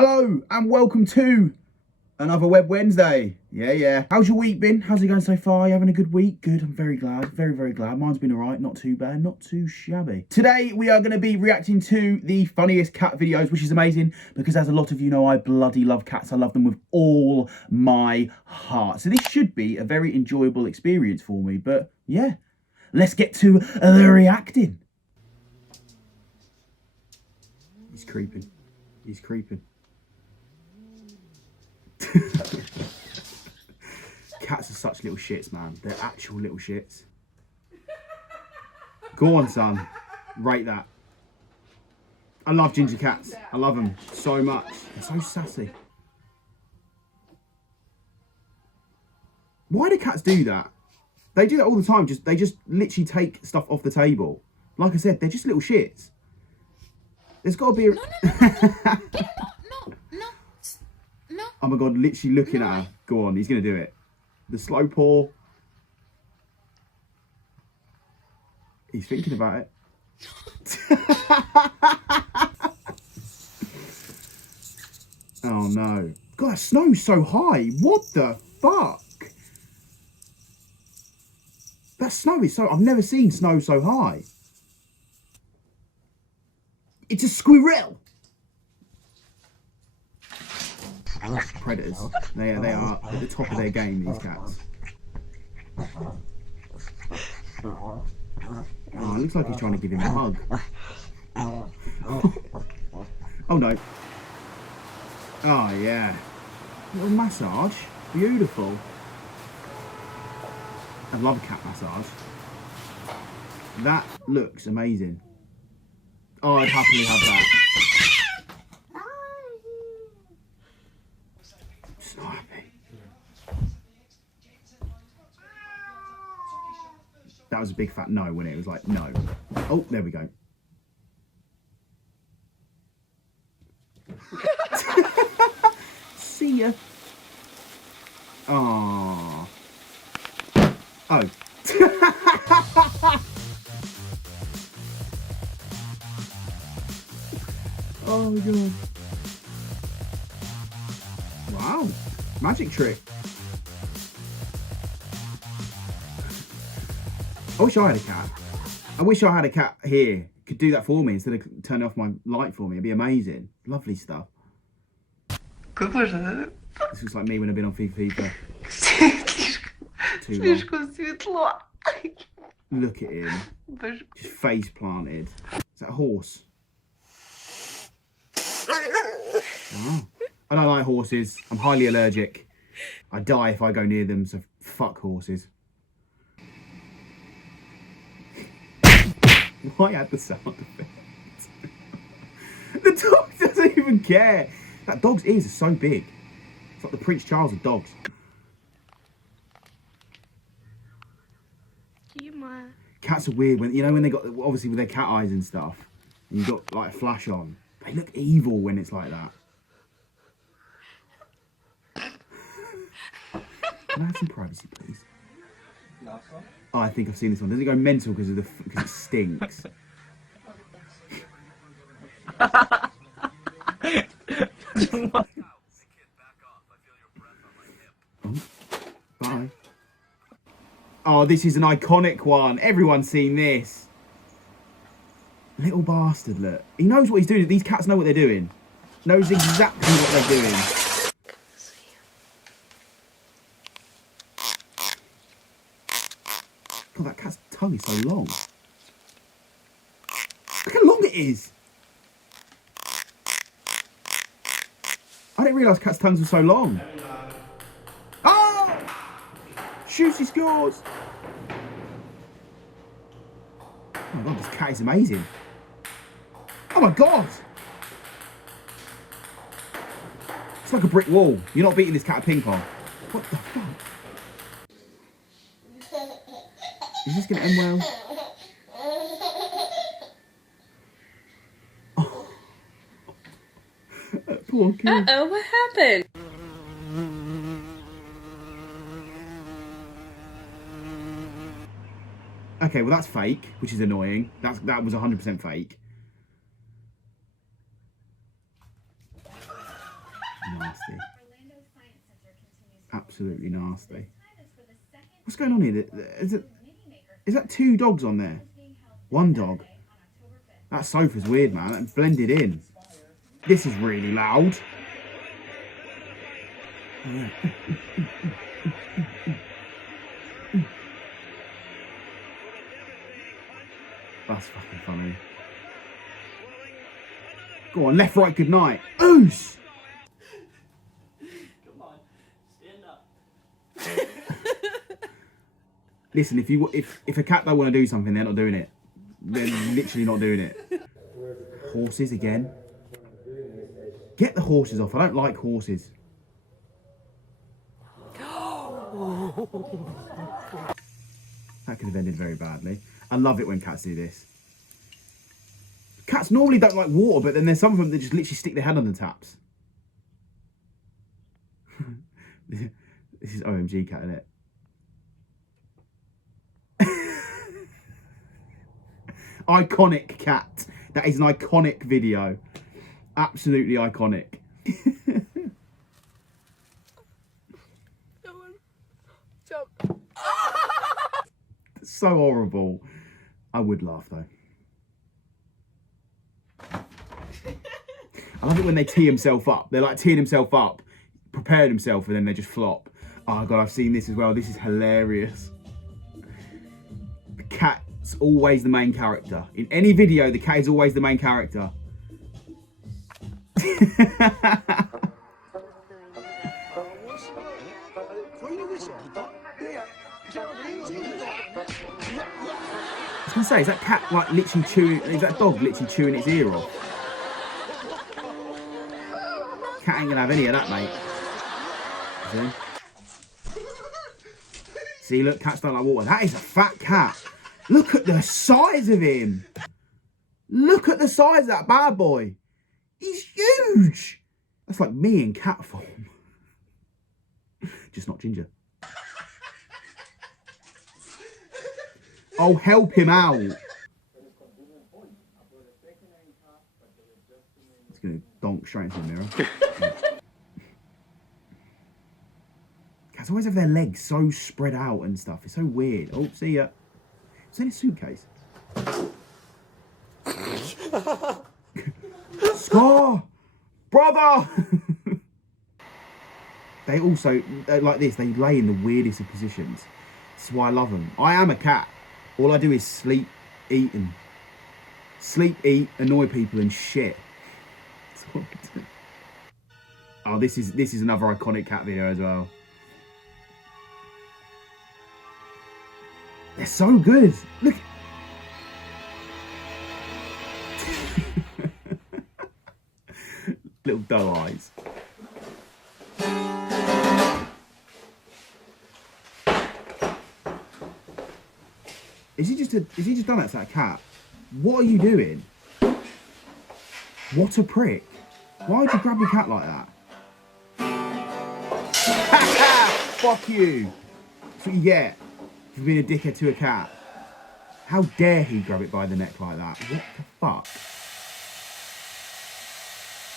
Hello and welcome to another Webb Wednesday. Yeah. How's your week been? How's it going so far? You having a good week? Good, I'm very glad. Very glad. Mine's been alright, not too bad, not too shabby. Today we are going to be reacting to the funniest cat videos, which is amazing because as a lot of you know, I bloody love cats. I love them with all my heart. So this should be a very enjoyable experience for me. But yeah, let's get to the reacting. He's creeping. He's creeping. Cats are such little shits, man. They're actual little shits. Go on, son. Rate that. I love ginger cats. I love them so much. They're so sassy. Why do cats do that? They do that all the time. They just literally take stuff off the table. Like I said, they're just little shits. There's got to be a... No. Oh my God, literally looking at her. Go on, he's going to do it. The slow paw. He's thinking about it. Oh no. God, that snow's so high. What the fuck? That snow is so... I've never seen snow so high. It's a squirrel. Predators. They are at the top of their game, these cats. Oh, it looks like he's trying to give him a hug. Oh no. Oh yeah. Little massage. Beautiful. I love a cat massage. That looks amazing. Oh, I'd happily have that. That was a big fat no when it was like, no. Oh, there we go. See ya. Aww. Oh. Oh my God. Wow. Magic trick. I wish I had a cat. I wish I had a cat here. Could do that for me instead of turning off my light for me. It'd be amazing. Lovely stuff. This looks like me when I've been on FIFA. Too long. Look at him. Just face planted. Is that a horse? Oh. I don't like horses. I'm highly allergic. I die if I go near them, so fuck horses. Why add the sound effect? The dog doesn't even care. That dog's ears are so big. It's like the Prince Charles of dogs. Cats are weird when when they got obviously with their cat eyes and stuff, and you've got like a flash on. They look evil when it's like that. Can I have some privacy, please? Oh, I think I've seen this one. Does it go mental because it stinks? Oh, bye. Oh, this is an iconic one. Everyone's seen this. Little bastard, look. He knows what he's doing. These cats know what they're doing. Knows exactly what they're doing. God, that cat's tongue is so long. Look how long it is. I didn't realise cats' tongues were so long. Oh! Shoots, he scores. Oh my God, this cat is amazing. Oh my God. It's like a brick wall. You're not beating this cat at ping pong. What the fuck? Is this going to end well? Oh. That poor kid. Uh-oh, what happened? Okay, well that's fake, which is annoying. That was 100% fake. Nasty. Absolutely nasty. What's going on here? Is that 2 dogs on there? 1 dog. That sofa's weird, man. That blended in. This is really loud. That's fucking funny. Go on, left, right, good night. Oos! Come on, stand up. Listen, if a cat don't want to do something, they're not doing it. They're literally not doing it. Horses again. Get the horses off. I don't like horses. That could have ended very badly. I love it when cats do this. Cats normally don't like water, but then there's some of them that just literally stick their head on the taps. This is OMG cat, isn't it? Iconic cat. That is an iconic video. Absolutely iconic. So horrible. I would laugh though. I love it when they tee himself up. They're like teeing himself up, preparing himself, and then they just flop. Oh God, I've seen this as well. This is hilarious. The cat's always the main character. In any video, the cat is always the main character. I was gonna say, is that cat like literally chewing, is that dog literally chewing its ear off? Cat ain't gonna have any of that, mate. See? See, look, cats don't like water. That is a fat cat. Look at the size of him. Look at the size of that bad boy. He's huge. That's like me in cat form. Just not ginger. Oh, help him out. He's going to donk straight into the mirror. Cats always have their legs so spread out and stuff. It's so weird. Oh, see ya. Is that in a suitcase? Scar! Brother! They also, like this, they lay in the weirdest of positions. That's why I love them. I am a cat. All I do is sleep, eat, annoy people and shit. That's what I do. Oh, this is another iconic cat video as well. They're so good. Look. Little doe eyes. Is he just done that to that cat? What are you doing? What a prick. Why would you grab your cat like that? Fuck you. That's what you get for being a dickhead to a cat. How dare he grab it by the neck like that? What the fuck?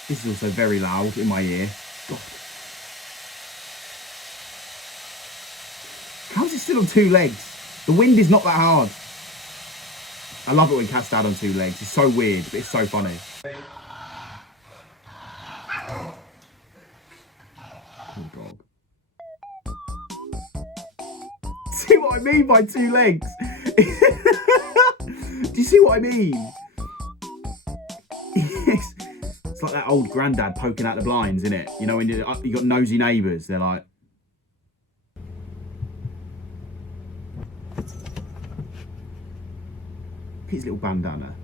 This is also very loud in my ear. God. How is it still on 2 legs? The wind is not that hard. I love it when cats stand on 2 legs. It's so weird, but it's so funny. Poor dog. See what I mean by 2 legs? Do you see what I mean? It's like that old granddad poking out the blinds, isn't it? You know, when you got nosy neighbours, they're like... His little bandana.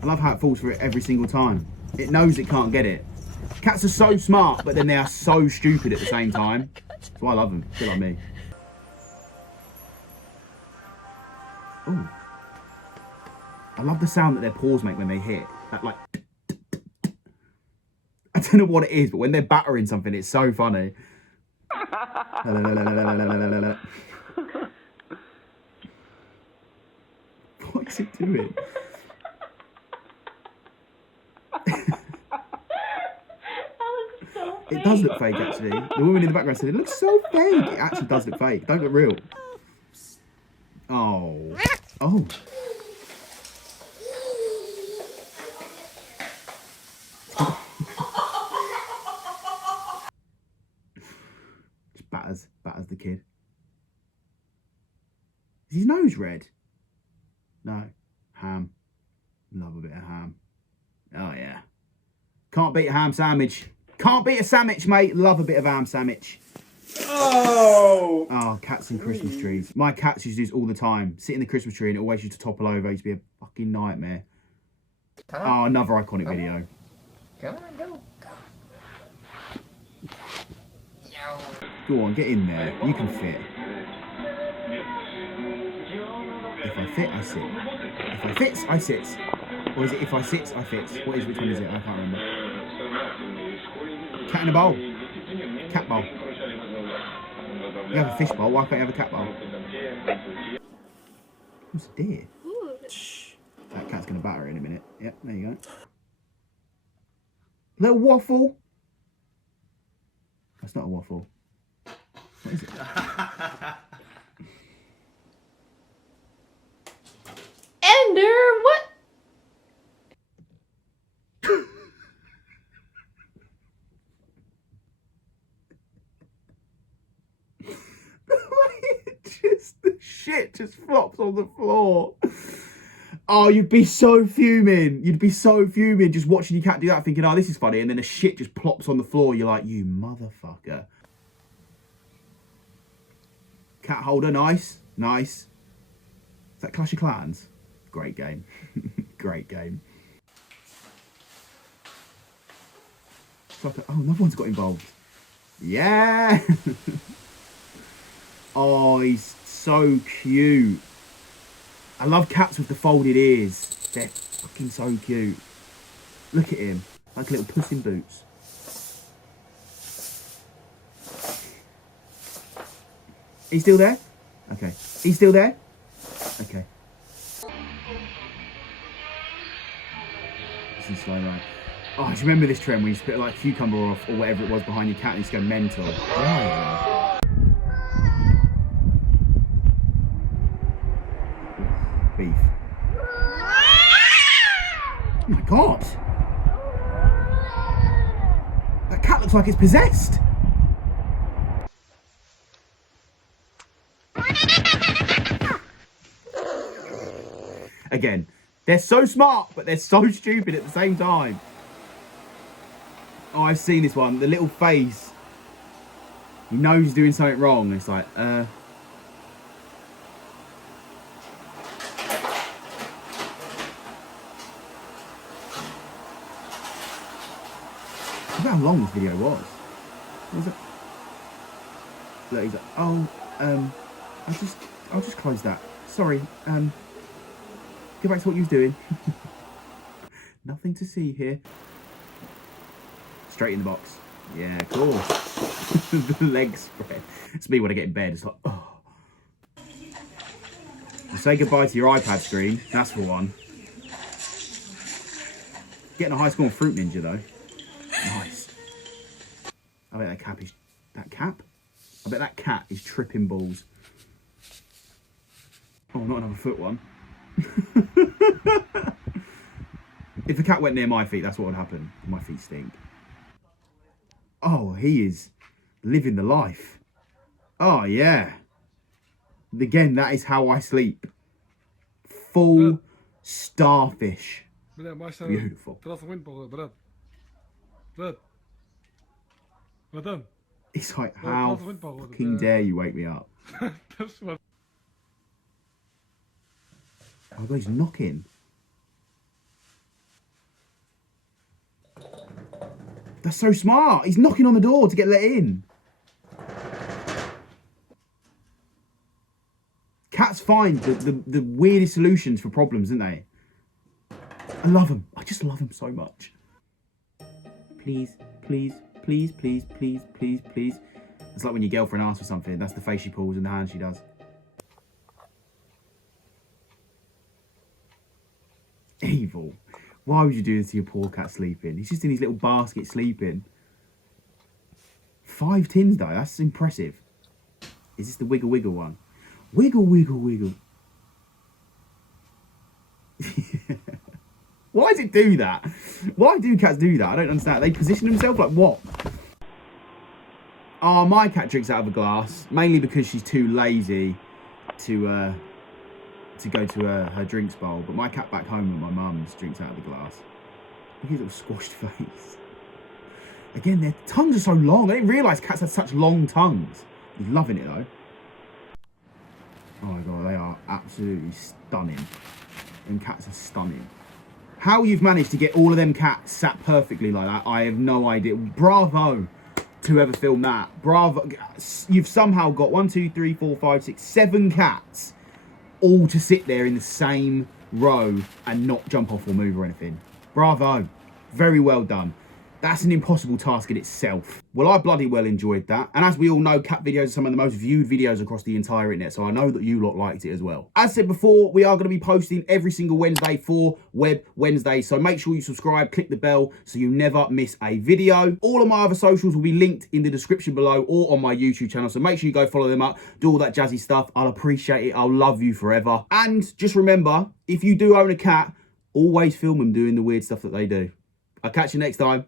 I love how it falls for it every single time. It knows it can't get it. Cats are so smart, but then they are so stupid at the same time. That's why I love them. Good like me. Ooh. I love the sound that their paws make when they hit. That like... I don't know what it is, but when they're battering something, it's so funny. What What's it doing? It does look fake, actually. The woman in the background said, it looks so fake. It actually does look fake. Don't look real. Oh. Oh. Just batters the kid. Is his nose red? No. Ham. Love a bit of ham. Oh, yeah. Can't beat a ham sandwich. Can't beat a sandwich, mate. Love a bit of ham sandwich. Oh! Oh, cats and Christmas trees. My cats used to do this all the time. Sit in the Christmas tree and it always used to topple over. It used to be a fucking nightmare. Oh, another iconic video. Come on, go. Go on, get in there. You can fit. If I fit, I sit. If I fits, I sits. Or is it if I sits, I fits? Which one is it? I can't remember. Cat in a bowl. Cat bowl. You have a fish bowl, why can't you have a cat bowl? What's a deer? That cat's going to batter it in a minute. Yep, there you go. Little waffle. That's not a waffle. What is it? Ender, what? The shit just flops on the floor. Oh, you'd be so fuming. You'd be so fuming just watching your cat do that, thinking, oh, this is funny. And then the shit just plops on the floor. You're like, you motherfucker. Cat holder, nice. Nice. Is that Clash of Clans? Great game. Great game. Oh, another one's got involved. Yeah. Oh, he's so cute. I love cats with the folded ears. They're fucking so cute. Look at him. Like a little Puss in Boots. He's still there? Okay. He's still there? Okay. This is slow-mo. Oh, do you remember this trend where you spit like a cucumber off or whatever it was behind your cat and you just go mental? Oh. Beef. Oh my god! That cat looks like it's possessed! Again, they're so smart, but they're so stupid at the same time. Oh, I've seen this one. The little face. He knows he's doing something wrong. It's like, Look how long this video was. What was it? Look, he's like, oh, I'll just close that. Sorry, go back to what you was doing. Nothing to see here. Straight in the box. Yeah, of course. The legs spread. It's me when I get in bed. It's like, oh. You say goodbye to your iPad screen. That's for one. Getting a high score on Fruit Ninja though. Nice. I bet that cap is... That cap? I bet that cat is tripping balls. Oh, not another foot one. If the cat went near my feet, that's what would happen. My feet stink. Oh, he is living the life. Oh, yeah. Again, that is how I sleep. Full starfish. Beautiful. It's like, how fucking dare you wake me up? Oh, God, he's knocking. That's so smart. He's knocking on the door to get let in. Cats find the weirdest solutions for problems, don't they? I love them. I just love them so much. Please, please, please, please, please, please, please. It's like when your girlfriend asks for something. That's the face she pulls and the hand she does. Evil. Why would you do this to your poor cat sleeping? He's just in his little basket sleeping. 5 tins though, that's impressive. Is this the wiggle wiggle one? Wiggle wiggle wiggle. Why does it do that? Why do cats do that? I don't understand. They position themselves like what? Oh, my cat drinks out of a glass, mainly because she's too lazy to go to her drinks bowl. But my cat back home at my mum's drinks out of the glass. Look at his little squashed face. Again, their tongues are so long. I didn't realise cats had such long tongues. He's loving it though. Oh my god, they are absolutely stunning. Them cats are stunning. How you've managed to get all of them cats sat perfectly like that, I have no idea. Bravo to whoever filmed that. Bravo. You've somehow got 1, 2, 3, 4, 5, 6, 7 cats all to sit there in the same row and not jump off or move or anything. Bravo. Very well done. That's an impossible task in itself. Well, I bloody well enjoyed that. And as we all know, cat videos are some of the most viewed videos across the entire internet, so I know that you lot liked it as well. As said before, we are going to be posting every single Wednesday for Webb Wednesday, so make sure you subscribe, click the bell, so you never miss a video. All of my other socials will be linked in the description below or on my YouTube channel, so make sure you go follow them up, do all that jazzy stuff. I'll appreciate it. I'll love you forever. And just remember, if you do own a cat, always film them doing the weird stuff that they do. I'll catch you next time.